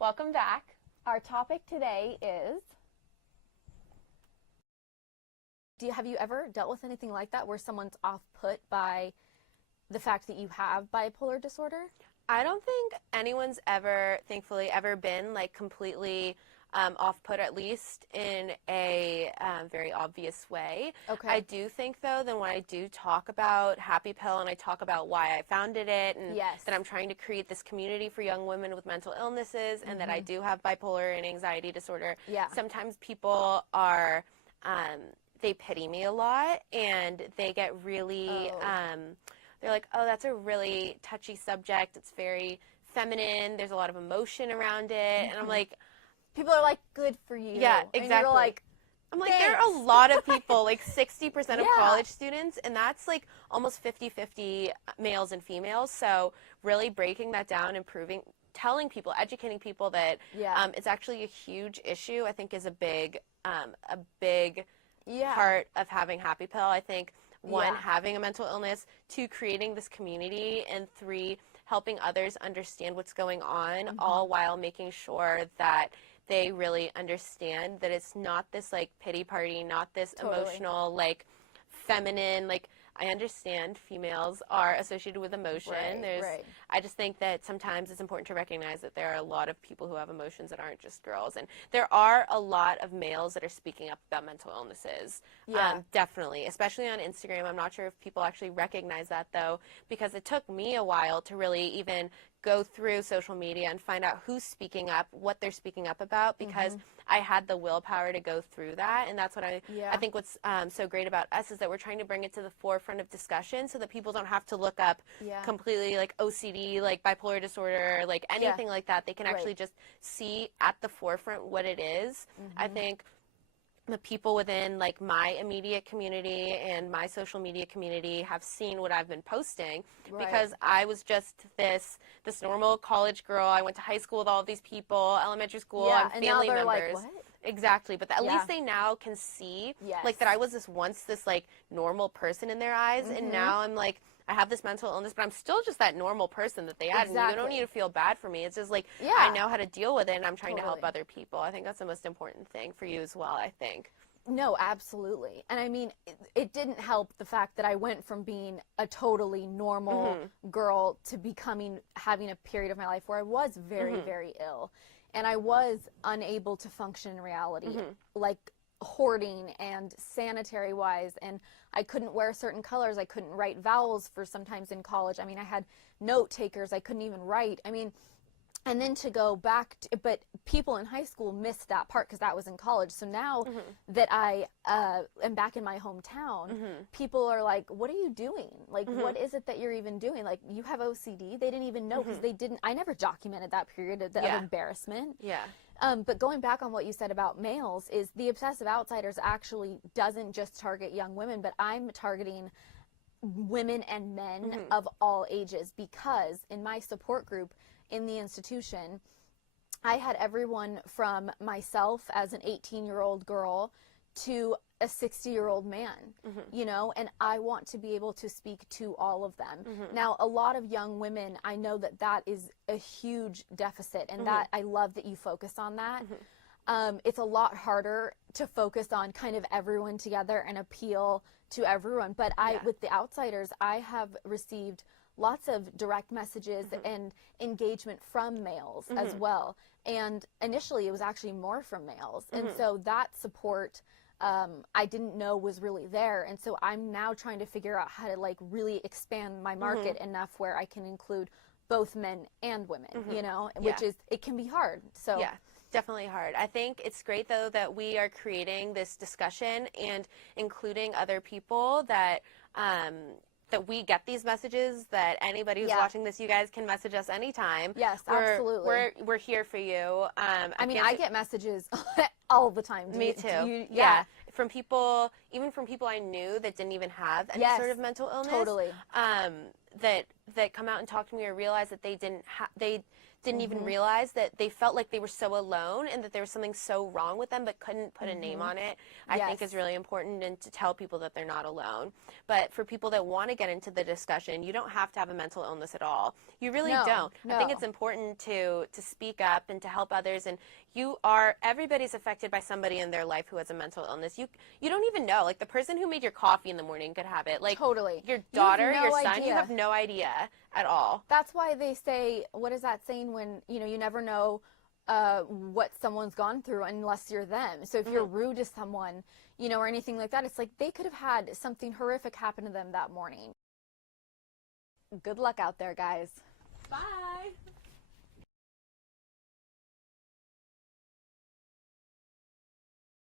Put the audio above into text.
Welcome back. Our topic today is, have you ever dealt with anything like that where someone's off-put by the fact that you have bipolar disorder? I don't think anyone's ever, thankfully, ever been like completely off-put, at least in a very obvious way. Okay. I do think, though, that when I do talk about Happy Pill and I talk about why I founded it and Yes. that I'm trying to create this community for young women with mental illnesses and that I do have bipolar and anxiety disorder, sometimes people are, they pity me a lot and they get really, they're like, oh, that's a really touchy subject. It's very feminine. There's a lot of emotion around it. And I'm like, people are like, good for you. yeah, exactly. And you're like, I'm like, thanks. there are a lot of people, like 60% of Yeah. college students, and that's like almost 50-50 males and females. So really breaking that down, improving, telling people, educating people that it's actually a huge issue, I think is a big part of having Happy Pill. I think, one, having a mental illness, two, creating this community, and three, helping others understand what's going on, all while making sure that they really understand that it's not this like pity party, not this emotional, like feminine, like I understand females are associated with emotion. I just think that sometimes it's important to recognize that there are a lot of people who have emotions that aren't just girls. And there are a lot of males that are speaking up about mental illnesses. Definitely, especially on Instagram. I'm not sure if people actually recognize that, though, because it took me a while to really even go through social media and find out who's speaking up, what they're speaking up about, because I had the willpower to go through that. And that's what I think what's so great about us is that we're trying to bring it to the forefront of discussion so that people don't have to look up completely like OCD, like bipolar disorder, like anything like that. They can actually just see at the forefront what it is. I think the people within like my immediate community and my social media community have seen what I've been posting because I was just this normal college girl. I went to high school with all of these people, elementary school, and and family now they're members. like, what? Exactly, but at least they now can see like that I was this like normal person in their eyes, and now I'm like, I have this mental illness, but I'm still just that normal person that they had. And you don't need to feel bad for me. It's just like, I know how to deal with it, and I'm trying to help other people. I think that's the most important thing for you as well, I think. No, absolutely. And I mean, it didn't help the fact that I went from being a totally normal girl to having a period of my life where I was very, very ill. And I was unable to function in reality, like hoarding and sanitary wise, and I couldn't wear certain colors. I couldn't write vowels for sometimes in college. I mean, I had note takers. I couldn't even write. I mean, and then to go back to, but people in high school missed that part because that was in college. So now that I am back in my hometown, people are like, what are you doing? Like, what is it that you're even doing? Like, you have OCD? They didn't even know because I never documented that period of embarrassment. But going back on what you said about males is the Obsessive Outsiders actually doesn't just target young women, but I'm targeting women and men of all ages because in my support group, in the institution, I had everyone from myself as an 18-year-old girl to a 60-year-old man, you know, and I want to be able to speak to all of them. Now, a lot of young women, I know that that is a huge deficit, and that I love that you focus on that. It's a lot harder to focus on kind of everyone together and appeal to everyone, but with the Outsiders, I have received lots of direct messages and engagement from males as well. And initially it was actually more from males. And so that support I didn't know was really there. And so I'm now trying to figure out how to like really expand my market enough where I can include both men and women, you know, which is, it can be hard. So definitely hard. I think it's great though that we are creating this discussion and including other people that that we get these messages, that anybody who's watching this, you guys can message us anytime. Yes, absolutely. We're here for you. I mean, I get messages all the time. Me too. From people, even from people I knew that didn't even have any sort of mental illness. Totally. That that come out and talk to me or realize that they didn't even realize that they felt like they were so alone and that there was something so wrong with them but couldn't put a name on it, I think is really important, and to tell people that they're not alone. But for people that want to get into the discussion, you don't have to have a mental illness at all. You really don't. I think it's important to speak up and to help others, and everybody's affected by somebody in their life who has a mental illness. You don't even know. Like, the person who made your coffee in the morning could have it. Like, totally. Your daughter, no your son, idea. you have no idea at all. That's why they say, what is that saying, when, you never know what someone's gone through unless you're them. So if you're rude to someone, or anything like that, it's like they could have had something horrific happen to them that morning. Good luck out there, guys. Bye.